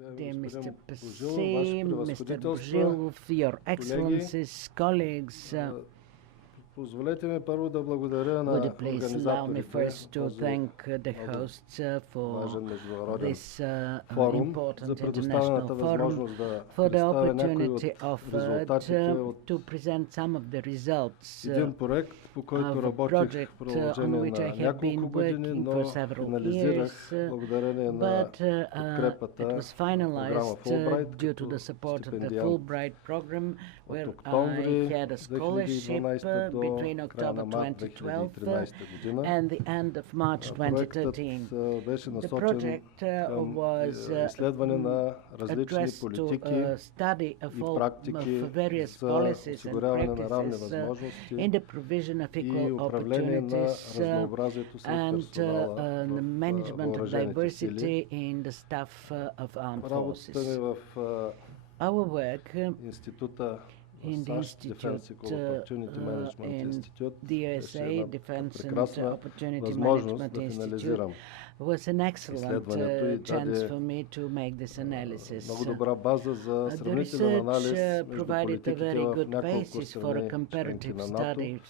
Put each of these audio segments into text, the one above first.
dear Mr. Passy, Mr. Boжилов, Your Excellencies, colleagues, Позволете ми първо да благодаря would you на please allow me организаторите first to този thank the hosts for важен международен this форум, important за international предоставената forum, възможност да for the представя някои от opportunity offered резултатите от to present some of the results един проект, по of който a работих в project on продължение which I на have няколко been години, working но for several финализирах years, благодарение на but it подкрепата was на програма finalized Fulbright due to като the support of the стипендиант Fulbright program, от where I октомври had a scholarship 2012 до between края на October март 2012 2013 година. and the end of March Проектът 2013. беше The насочен project към was изследване на различни addressed to политики study of и all of практики various за policies and осигуряване на равни practices възможности in the provision of и equal управление на opportunities разнообразието сред and персонала the в management of въоръжените сили. diversity in the staff of armed Работата ми forces. в Our work института in the САЩ Defense institute Equal Opportunity Management in Institute the беше USA една Defense and прекрасна Opportunity възможност Management да Institute финализирам was an excellent изследването и chance даде for me to make this analysis. много добра база за The сравнителен анализ research между provided a политиките very в good няколко basis for a страни членки comparative на НАТО. study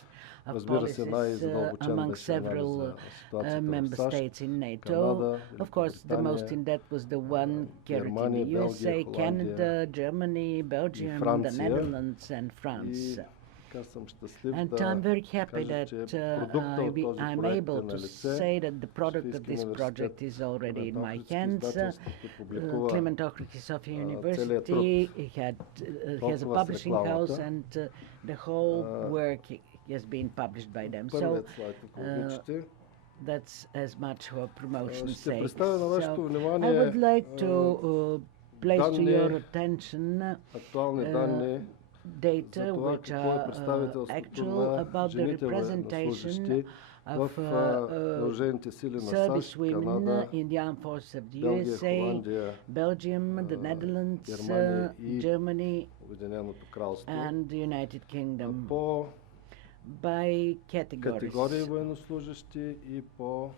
of Разбира се, policies най-задълбочен among беше анализ several за ситуацията в member САЩ, states in NATO. Канада, Of course, the most Великобритания, in-depth was the one carried in Германия, the Белгия, USA, Холандия Canada, Germany, Belgium, the Франция. Netherlands and France. И така съм щастлив And да I'm very happy кажа, че that продукта от този I'm проект able е на to лице. say that the product of Софийския this университет, project is already in my Раковски hands. издателството публикува Clement Ochricky Sofia целият труд. University has a Толкова с publishing house рекламата. and the whole work has been published by them. So Първият слайд, ако обичате. that's as much for promotion's Ще sake. представя на вашето So I внимание would like to place to данни, your attention актуални данни data за това which какво е are представителството actual на about the жените representation военнослужещи в of въоръжените сили на service САЩ, women Канада, in the armed forces of the Белгия, USA, Холандия, Belgium, the Netherlands, Германия и Germany, Обединеното кралство. and the United Kingdom По by categories. категории военнослужещи и по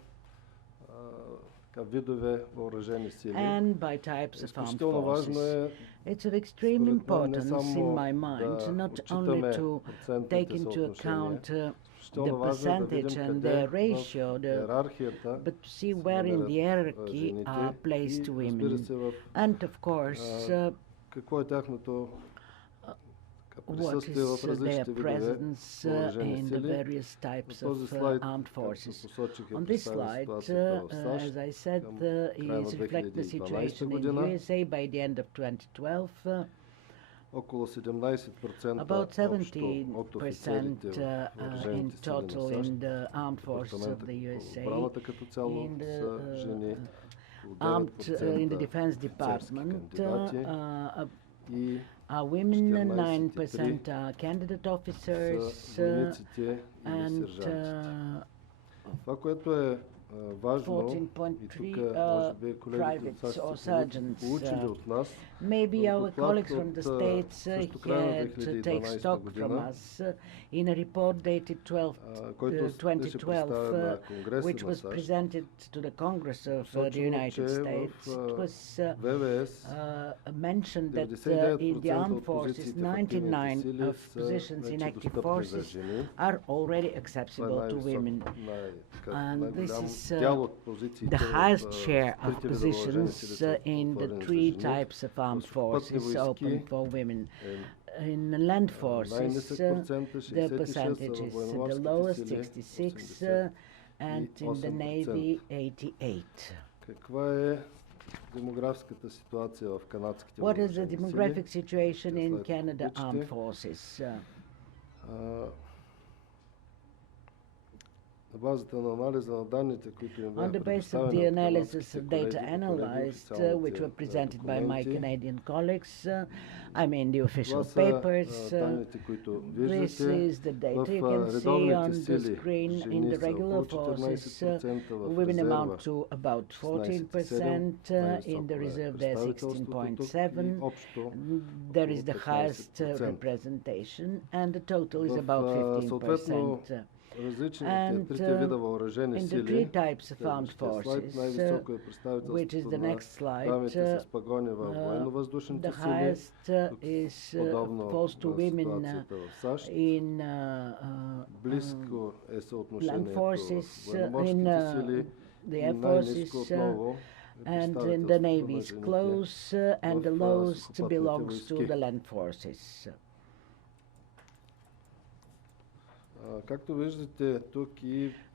видове въоръжени сили. And by types of armed Изключително важно forces. е It's of extreme според мен не importance in само my mind да not only отчитаме to процентните take into съотношения, account the изключително важно е да percentage видим and къде the в ratio, иерархията but to see се where in намират the hierarchy жените are placed и разбира women. се в And of course, какво е тяхното what присъствие в is their различните видове presence въоръжени in the сили. various types На този of слайд, armed както forces. посочих, On this представя slide, ситуацията в САЩ as I said, към края на is reflect the 2012 situation in the година. USA by the end of 2012. Около 17% About общо от 70% офицерите в in въоръжените сили total на in САЩ, the armed forces of Департамента the по USA, отбраната като цяло in the, са жени, armed in the Defense офицерски Department кандидати и are women, 14,3 9% are candidate officers, са войниците или and сержанти. Това, което е важно, и тук 14.3 може би колегите от privates САЩ or са surgeons. получили от нас Maybe в our доклад colleagues from the от States също края на had to take 2012 stock from година, us in a report dated който беше представен 2012, на Конгреса which на was САЩ. presented to the Congress of the Посочено, United че States. в It was ВВС mentioned that in the 99% armed от forces, позициите в активните 99 сили of са positions in вече active достъпни за forces жени. are already Това е accessible to women. And this най-голям is дял от позициите the highest в share of трите видове въоръжени positions сили са in the отворени за three жени. types of armed Сухопътни forces open войски for women. е In land forces, най-нисък процент, the 66 percentage са is във the военноморските lowest, сили, 66, and in the 88%. Navy, 88. Каква е демографската ситуация в канадските What is the въоръжени сили? demographic situation in След Canada обичате. armed forces? На базата на анализа на данните, които им On бяха the basis of предоставени the от analysis канадските of колеги data по analyzed, which were официалните presented by my документи, Canadian colleagues, I mean the official това са papers. данните, които This виждате. is the data you can В see редовните on the сили screen. In жени the са regular около forces, 14%, в women резерва amount to about 14%, in the reserve they're 16.7%. Общо There is около the highest 15%. representation, and the total is В, about съответно, 15%. And in the three types of armed forces, which is the next slide, the highest is opposed to women in land forces, in the air forces, and in the Navy is close, and the lowest belongs to the land forces.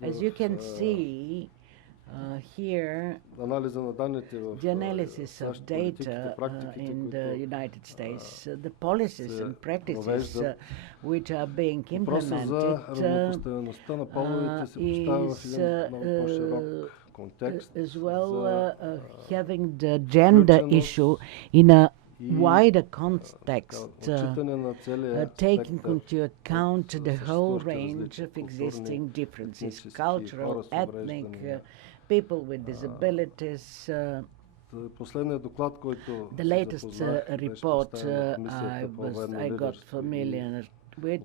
As you can see here, the analysis of data in the United States, the policies and practices which are being implemented is as well having the gender issue in a wider context, taking into account the whole range of existing differences, cultural, ethnic, people with disabilities. The latest report I got familiar with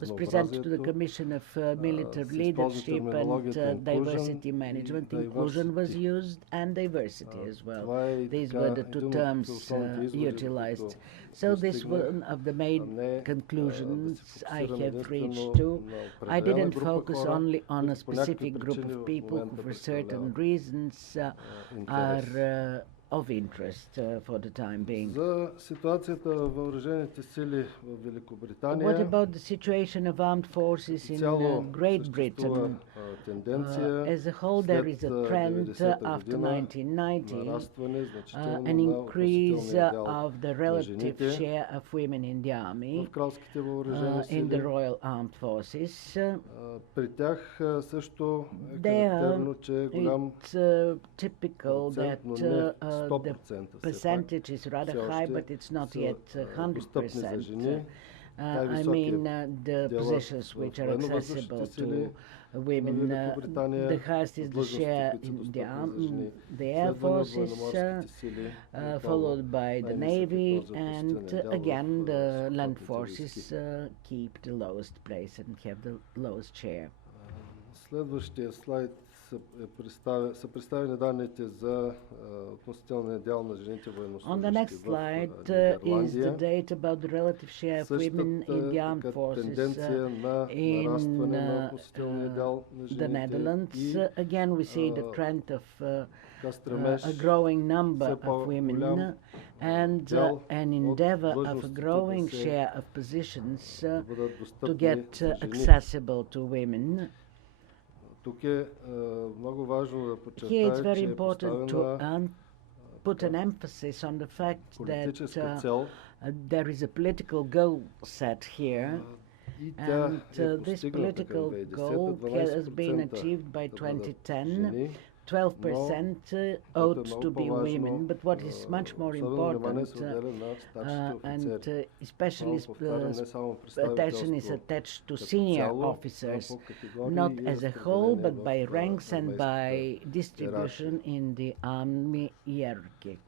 was presented to the Commission of Military Leadership and Diversity Management. Inclusion was used and diversity as well. These were the two terms utilized. So this is one of the main conclusions I have reached to. I didn't focus only on a specific group of people who for certain reasons are of interest for the time being. What about the situation of armed forces in Great Britain? As a whole, there is a trend after 1990, an increase of the relative share of women in the army, in the Royal Armed Forces. There, it's typical that the percentage is rather high, but it's not yet 100%. I mean, the positions which are accessible to women. The highest is the share in the Air Forces, followed by the Navy, and again the Land Forces keep the lowest place and have the lowest share. Следващия слайд са представени данните за относителния дял на жените военнослужещи. On the next slide is the data about the relative share of women in the armed forces in the Netherlands. Again, we see the trend of a growing number of women and an endeavor of a growing share of positions to get accessible to women. Here it's very important to put an emphasis on the fact that there is a political goal set here, and this political goal has been achieved by 2010. 12% ought to be women, but what is much more important, and especially attention is attached to senior officers, not as a whole, but by ranks and by distribution in the army hierarchy.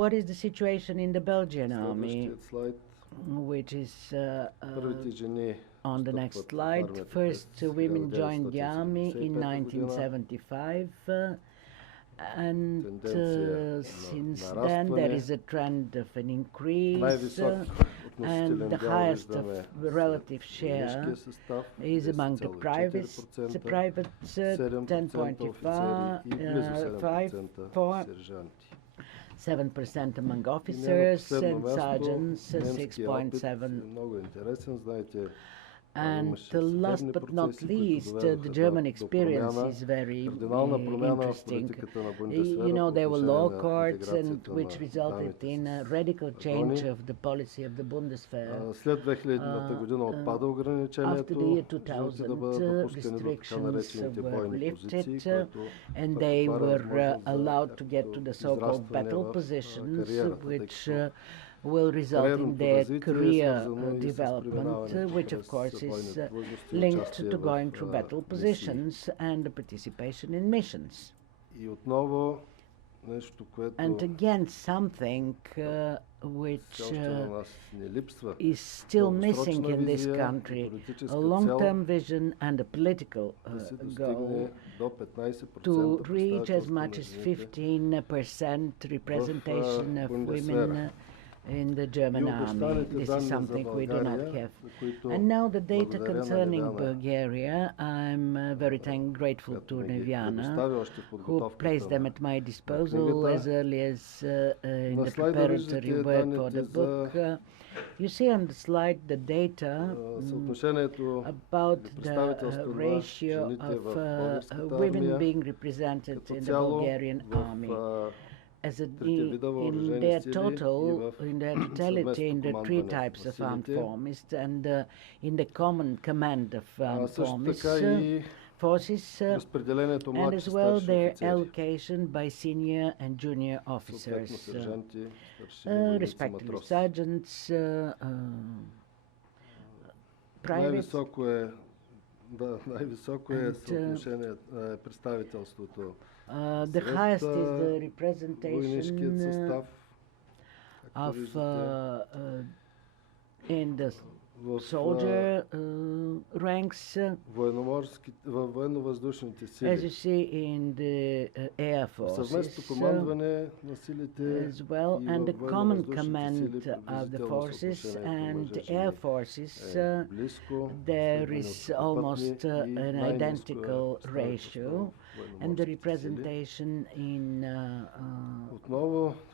What is the situation in the Belgian army, which is on the next slide? First, women joined the army in 1975, and since then there is a trend of an increase, and the highest of relative share is among the privates, 10.5%, 7% among officers and sergeants, 6.7%. And last but not least, the German experience is very interesting. You know, there were law courts, and which resulted in a radical change of the policy of the Bundeswehr. After the year 2000, restrictions were lifted, and they were allowed to get to the so-called battle positions, which will result in their career development, which of course is linked to going through battle positions and the participation in missions. And again, something which is still missing in this country, a long-term vision and a political goal to reach as much as 15% representation of women in the German army. This is something we do not have. And now the data concerning Bulgaria, I'm very grateful to Neviana, who placed them at my disposal as early as in the preparatory work for the book. You see on the slide the data about the ratio of women being represented in the Bulgarian army. As in their total, in their totality, in the three types of armed forces and in the common command of armed forces, and as well their allocation by senior and junior officers, respectively sergeants, privates. The highest is the representation of in the soldier ranks, as you see in the air forces as well, and the common command of the forces and air forces, there is almost an identical ratio, and the representation in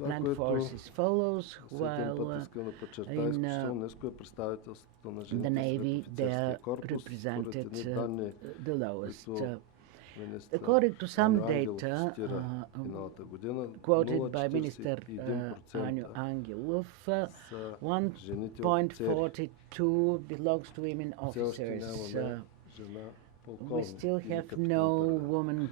land forces follows, while in the Navy they are represented the lowest. According to some data quoted by Minister Angelov, 1.42 belongs to women officers. We still have no woman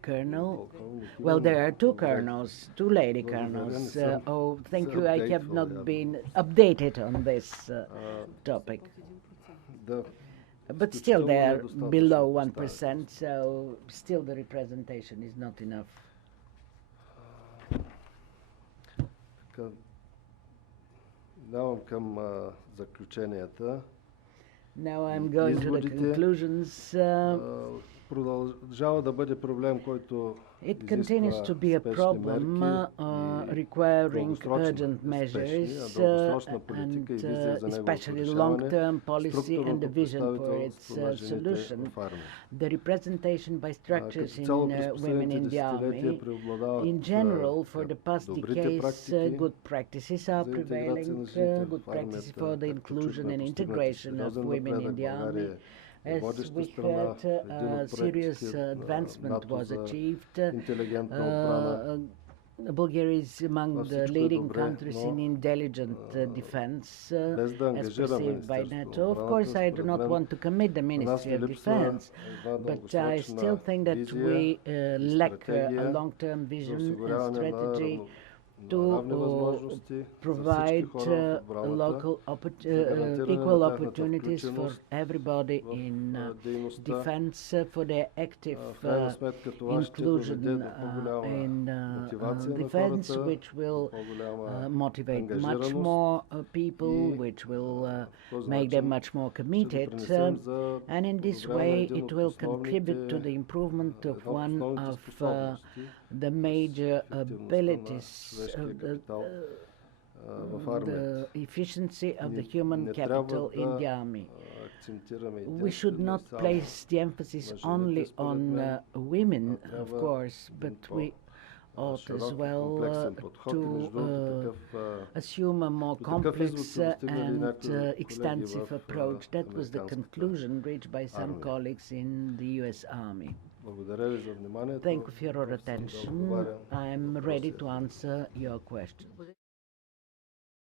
colonel. Well, there are two colonels, two lady colonels. Oh, thank you, I have not been updated on this topic. But still they are below 1%, so still the representation is not enough. Now I'm going to the conclusions. It continues to be a problem requiring urgent measures and especially long-term policy and the vision for its solution. The representation by structures in women in the army. In general, for the past decades, good practices are prevailing, good practices for the inclusion and integration of women in the army. As we heard, serious advancement was achieved. Bulgaria is among the leading countries in intelligent defense, as perceived by NATO. Of course, I do not want to commit the Ministry of Defense, but I still think that we lack a long-term vision and strategy to provide local equal opportunities for everybody in defense, for their active inclusion in defense, which will motivate much more people, which will make them much more committed, and in this way it will contribute to the improvement of one of the major abilities of the efficiency of the human capital in the army. We should not place the emphasis only on women, of course, but we ought as well to assume a more complex and extensive approach. That was the conclusion reached by some colleagues in the US Army. Thank you for your attention. I am ready to answer your questions.